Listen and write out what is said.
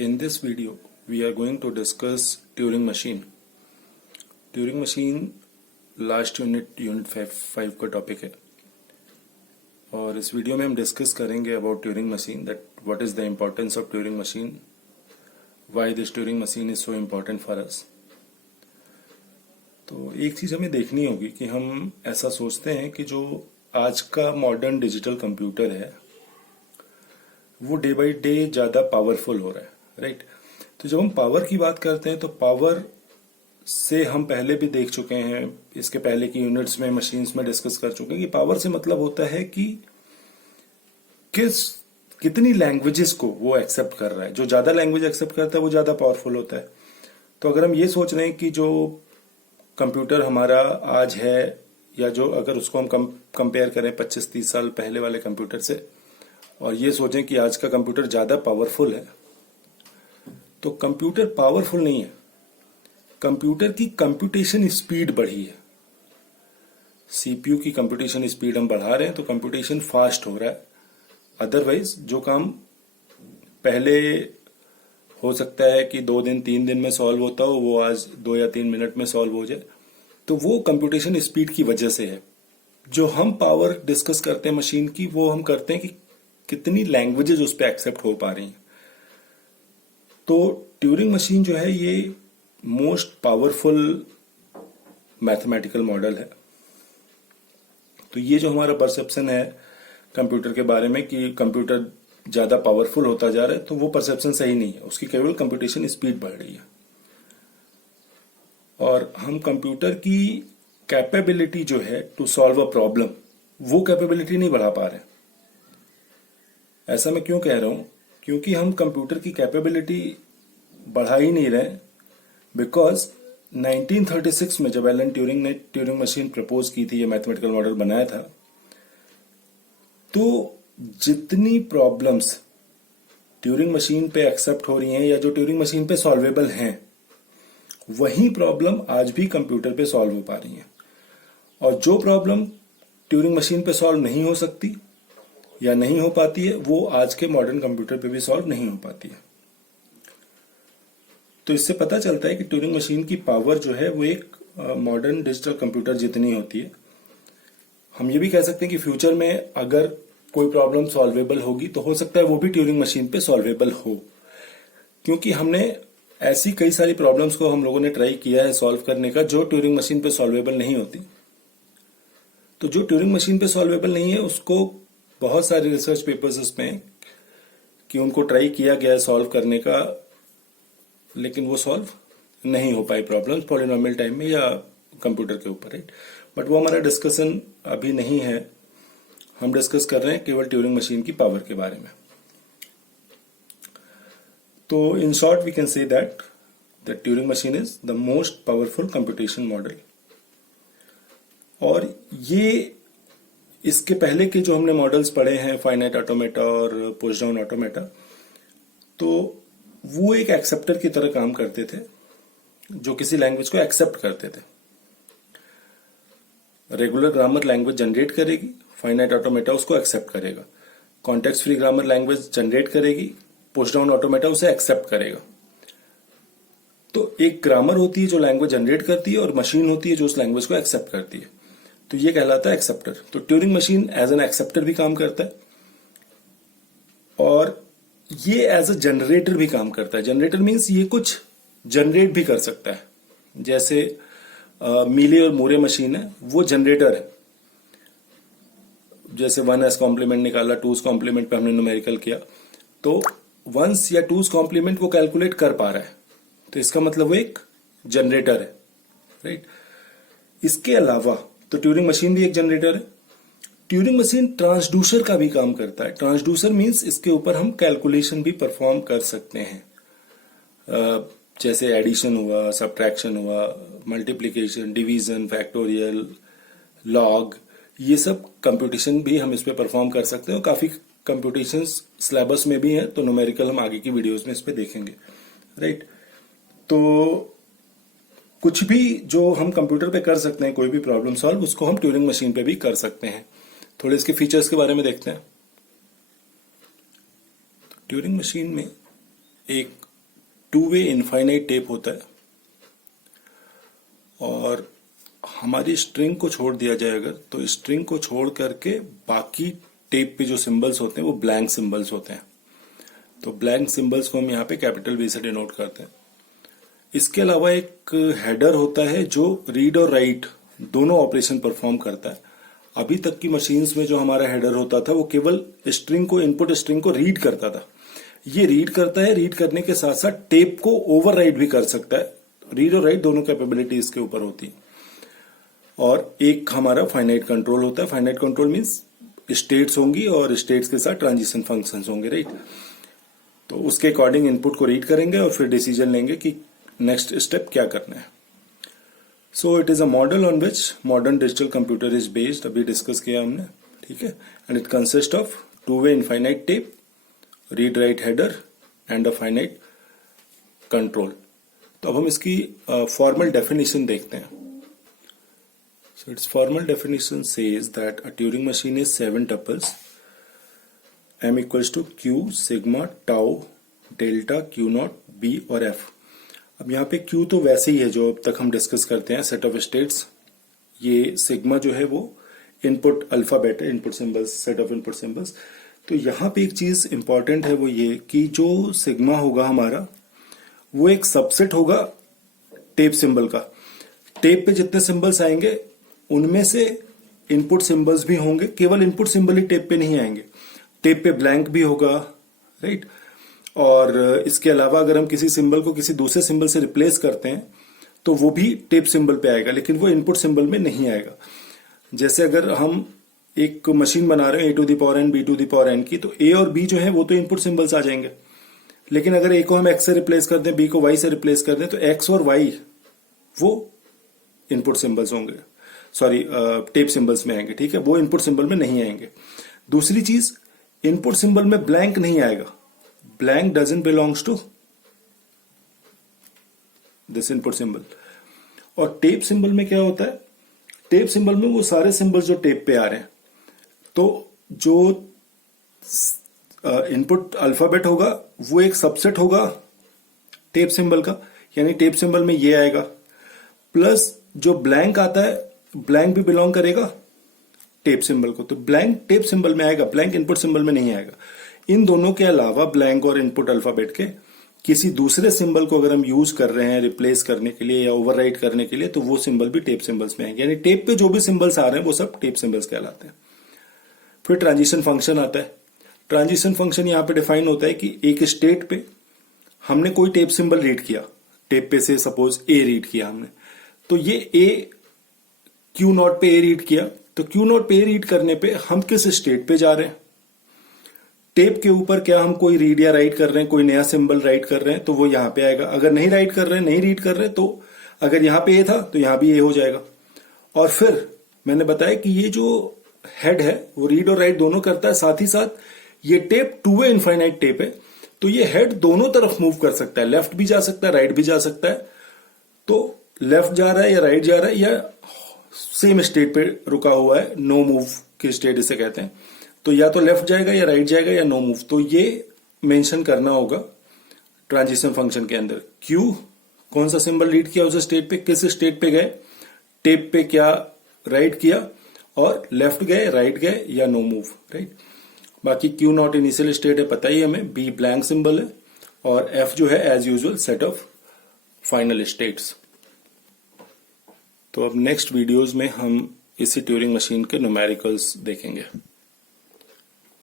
In this video, we are going to discuss Turing machine. Turing machine last unit 5 का topic है और इस video में हम डिस्कस करेंगे about Turing machine, that what is the importance of Turing machine, why this Turing machine is so important for us. तो एक चीज हमें देखनी होगी कि हम ऐसा सोचते हैं कि जो आज का मॉडर्न डिजिटल कंप्यूटर है वो डे बाय डे ज्यादा पावरफुल हो रहा है, राइट. तो जब हम पावर की बात करते हैं तो पावर से हम पहले भी देख चुके हैं, इसके पहले की यूनिट्स में मशीन्स में डिस्कस कर चुके हैं कि पावर से मतलब होता है कि कितनी लैंग्वेजेस को वो एक्सेप्ट कर रहा है. जो ज्यादा लैंग्वेज एक्सेप्ट करता है वो ज्यादा पावरफुल होता है. तो अगर हम ये सोच रहे हैं कि जो कंप्यूटर हमारा आज है या जो अगर उसको हम कंपेयर करें 25-30 साल पहले वाले कंप्यूटर से और ये सोचें कि आज का कंप्यूटर ज्यादा पावरफुल है, तो कंप्यूटर पावरफुल नहीं है. कंप्यूटर की कंप्यूटेशन स्पीड बढ़ी है. सीपीयू की कंप्यूटेशन स्पीड हम बढ़ा रहे हैं तो कंप्यूटेशन फास्ट हो रहा है. अदरवाइज जो काम पहले हो सकता है कि 2 दिन 3 दिन में सॉल्व होता हो वो आज 2 या 3 मिनट में सॉल्व हो जाए. तो वो कंप्यूटेशन स्पीड की वजह से है. जो हम पावर डिस्कस करते हैं मशीन की वो हम करते हैं कि कितनी लैंग्वेजेस उस पर एक्सेप्ट हो पा रही हैं. तो ट्यूरिंग मशीन जो है ये मोस्ट पावरफुल मैथमेटिकल मॉडल है. तो ये जो हमारा परसेप्शन है कंप्यूटर के बारे में कि कंप्यूटर ज्यादा पावरफुल होता जा रहा है, तो वो परसेप्शन सही नहीं है. उसकी केवल कंप्यूटेशन स्पीड बढ़ रही है और हम कंप्यूटर की कैपेबिलिटी जो है टू सॉल्व अ प्रॉब्लम वो कैपेबिलिटी नहीं बढ़ा पा रहे. ऐसा मैं क्यों कह रहा हूं? क्योंकि हम कंप्यूटर की कैपेबिलिटी बढ़ा ही नहीं रहे, बिकॉज 1936 में जब एलन ट्यूरिंग ने ट्यूरिंग मशीन प्रपोज की थी, ये मैथमेटिकल मॉडल बनाया था, तो जितनी प्रॉब्लम्स ट्यूरिंग मशीन पे एक्सेप्ट हो रही हैं या जो ट्यूरिंग मशीन पे सॉल्वेबल हैं, वही प्रॉब्लम आज भी कंप्यूटर पे सॉल्व हो पा रही हैं. और जो प्रॉब्लम ट्यूरिंग मशीन पे सॉल्व नहीं हो सकती या नहीं हो पाती है वो आज के मॉडर्न कंप्यूटर पे भी सॉल्व नहीं हो पाती है. तो इससे पता चलता है कि ट्यूरिंग मशीन की पावर जो है वो एक मॉडर्न डिजिटल कंप्यूटर जितनी होती है. हम ये भी कह सकते हैं कि फ्यूचर में अगर कोई प्रॉब्लम सॉल्वेबल होगी तो हो सकता है वो भी ट्यूरिंग मशीन पे सॉल्वेबल हो, क्योंकि हमने ऐसी कई सारी प्रॉब्लम्स को हम लोगों ने ट्राई किया है सॉल्व करने का जो ट्यूरिंग मशीन पे सॉल्वेबल नहीं होती. तो जो ट्यूरिंग मशीन पे सॉल्वेबल नहीं है उसको बहुत सारे रिसर्च पेपर्स उसमें कि उनको ट्राई किया गया है सॉल्व करने का, लेकिन वो सॉल्व नहीं हो पाई प्रॉब्लम्स पॉलिनोमियल टाइम में या कंप्यूटर के ऊपर, राइट. बट वो हमारा डिस्कशन अभी नहीं है. हम डिस्कस कर रहे हैं केवल ट्यूरिंग मशीन की पावर के बारे में. तो in short we can say that the Turing machine is the most powerful computation model. और ये इसके पहले के जो हमने मॉडल्स पढ़े हैं, फाइनाइट ऑटोमेटा और पुश डाउन ऑटोमेटा, तो वो एक एक्सेप्टर की तरह काम करते थे जो किसी लैंग्वेज को एक्सेप्ट करते थे. रेगुलर ग्रामर लैंग्वेज जनरेट करेगी, फाइनाइट ऑटोमेटा उसको एक्सेप्ट करेगा. Context free grammar language generate करेगी, पुश डाउन ऑटोमेटा उसे एक्सेप्ट करेगा. तो एक ग्रामर होती है जो लैंग्वेज जनरेट करती है और मशीन होती है जो उस लैंग्वेज को एक्सेप्ट करती है. तो ये कहलाता है एक्सेप्टर. तो Turing machine as an acceptor भी काम करता है और ये एज अ जनरेटर भी काम करता है. जनरेटर मीन्स ये कुछ जनरेट भी कर सकता है. जैसे मीले और मूरे मशीन है वो जनरेटर है. जैसे 1s कॉम्प्लीमेंट निकाला, 2s कॉम्प्लीमेंट पे हमने न्यूमेरिकल किया, तो 1s या 2s कॉम्प्लीमेंट को कैलकुलेट कर पा रहा है, तो इसका मतलब वो एक जनरेटर है, राइट. इसके अलावा तो ट्यूरिंग मशीन भी एक जनरेटर है. ट्यूरिंग मशीन ट्रांसड्यूसर का भी काम करता है. ट्रांसड्यूसर मीन्स इसके ऊपर हम कैलकुलेशन भी परफॉर्म कर सकते हैं. जैसे एडिशन हुआ, सब्ट्रैक्शन हुआ, मल्टीप्लीकेशन, डिवीजन, फैक्टोरियल, लॉग, ये सब कंप्यूटेशन भी हम इस पे परफॉर्म कर सकते हैं. और काफी कंप्यूटेशन सिलेबस में भी है, तो न्यूमेरिकल हम आगे की वीडियोस में इस पे देखेंगे, राइट. तो कुछ भी जो हम कंप्यूटर पे कर सकते हैं, कोई भी प्रॉब्लम सॉल्व, उसको हम ट्यूरिंग मशीन पे भी कर सकते हैं. थोड़े इसके फीचर्स के बारे में देखते हैं. ट्यूरिंग मशीन में एक टू वे इनफाइनाइट टेप होता है और हमारी स्ट्रिंग को छोड़ दिया जाए अगर, तो स्ट्रिंग को छोड़ करके बाकी टेप पे जो सिंबल्स होते हैं वो ब्लैंक सिंबल्स होते हैं। तो ब्लैंक सिंबल्स को हम यहाँ पे कैपिटल बी से डिनोट करते हैं। इसके अलावा एक हेडर होता है जो रीड और राइट दोनों ऑपरेशन परफॉर्म करता है। अभी तक की मशीन्स में जो हमारा हेडर होता था वो केवल स्ट्रिंग को, इनपुट स्ट्रिंग को रीड करता था। ये रीड करता है, रीड करने के साथ साथ टेप को ओवरराइट भी कर सकता है। रीड और राइट दोनों कैपेबिलिटी इसके ऊपर होती है। और एक हमारा फाइनाइट कंट्रोल होता है। फाइनाइट कंट्रोल मीन्स स्टेट्स होंगी और स्टेट्स के साथ ट्रांजिशन फंक्शंस होंगे, राइट। तो उसके अकॉर्डिंग इनपुट को रीड करेंगे और फिर डिसीजन लेंगे कि नेक्स्ट स्टेप क्या करना है। So it is a model on which modern digital computer is based, अभी डिस्कस किया हमने, ठीक है। And it consist of two way infinite tape, read write header and a finite control. तो अब हम इसकी फॉर्मल डेफिनेशन देखते हैं। So its formal definition says that a Turing machine is 7 tuples m equals to q sigma tau delta q naught b और f। अब यहाँ पे q तो वैसे ही है जो अब तक हम डिस्कस करते हैं, सेट ऑफ स्टेट्स। ये सिग्मा जो है वो इनपुट अल्फाबेट है, input symbols, set of input symbols. तो यहाँ पे एक चीज इंपॉर्टेंट है वो ये कि जो सिग्मा होगा हमारा वो एक सबसेट होगा टेप सिंबल का। टेप पे जितने सिंबल्स आएंगे उनमें से इनपुट सिंबल्स भी होंगे, केवल इनपुट सिंबल ही टेप पे नहीं आएंगे, टेप पे ब्लैंक भी होगा, राइट। और इसके अलावा अगर हम किसी सिंबल को किसी दूसरे सिंबल से रिप्लेस करते हैं तो वो भी टेप सिंबल पे आएगा, लेकिन वो इनपुट सिंबल में नहीं आएगा। जैसे अगर हम एक मशीन बना रहे हैं a to the power n b to the power n की, तो a और b जो है वो तो इनपुट सिंबल्स आ जाएंगे। लेकिन अगर a को हम x से रिप्लेस कर दें, b को y से रिप्लेस कर दें, तो x और y वो इनपुट सिंबल्स होंगे, सॉरी टेप सिंबल्स में आएंगे, ठीक है। वो इनपुट सिंबल में नहीं आएंगे। दूसरी चीज, इनपुट सिंबल में ब्लैंक नहीं आएगा। Blank doesn't belongs to this input symbol. और टेप सिंबल में क्या होता है, टेप सिंबल में वो सारे सिंबल्स जो टेप पे आ रहे हैं, तो जो इनपुट अल्फाबेट होगा वो एक सबसेट होगा टेप सिंबल का, यानी टेप सिंबल में ये आएगा, प्लस जो ब्लैंक आता है ब्लैंक भी बिलोंग करेगा टेप सिंबल को। तो ब्लैंक टेप सिंबल में आएगा, ब्लैंक इनपुट सिंबल में नहीं आएगा। इन दोनों के अलावा ब्लैंक और इनपुट अल्फाबेट के किसी दूसरे सिंबल को अगर हम यूज कर रहे हैं रिप्लेस करने के लिए या ओवरराइट करने के लिए, तो वो सिंबल भी टेप सिंबल्स में आएंगे। यानी टेप पे जो भी सिंबल्स आ रहे हैं वो सब टेप सिंबल्स कहलाते हैं। फिर ट्रांजिशन फंक्शन आता है। ट्रांजिशन फंक्शन यहां पे डिफाइन होता है कि एक स्टेट पे हमने कोई टेप सिंबल रीड किया, टेप पे से सपोज ए रीड किया हमने, तो ये ए क्यू नॉट पे ए रीड किया, तो क्यू नॉट पे ए रीड करने पे हम किस स्टेट पे जा रहे हैं, टेप के ऊपर क्या हम कोई रीड या राइट कर रहे हैं, कोई नया सिंबल राइट कर रहे हैं, तो वो यहां पे आएगा। अगर नहीं राइट कर रहे हैं, नहीं रीड कर रहे हैं, तो अगर यहां पे ए था तो यहां भी ए हो जाएगा। और फिर मैंने बताया कि ये जो हेड है वो रीड और राइट दोनों करता है, साथ ही साथ ये tape two way infinite tape है, तो ये हेड दोनों तरफ मूव कर सकता है, लेफ्ट भी जा सकता है, राइट भी जा सकता है। तो लेफ्ट जा रहा है या राइट जा रहा है या सेम स्टेट पे रुका हुआ है, नो मूव की स्टेट इसे कहते हैं, तो या तो लेफ्ट जाएगा या राइट जाएगा या नो मूव। तो ये मेंशन करना होगा ट्रांजिशन फंक्शन के अंदर। क्यू कौन सा सिंबल रीड किया उस स्टेट पे, किस स्टेट पे गए, टेप पे क्या राइट किया, और लेफ्ट गए, राइट गए या नो मूव, राइट। बाकी क्यू नॉट इनिशियल स्टेट है, पता ही हमें, बी ब्लैंक सिंबल है, और एफ जो है as usual set of final states. तो अब नेक्स्ट वीडियोस में हम इसी ट्यूरिंग मशीन के न्यूमेरिकल्स देखेंगे।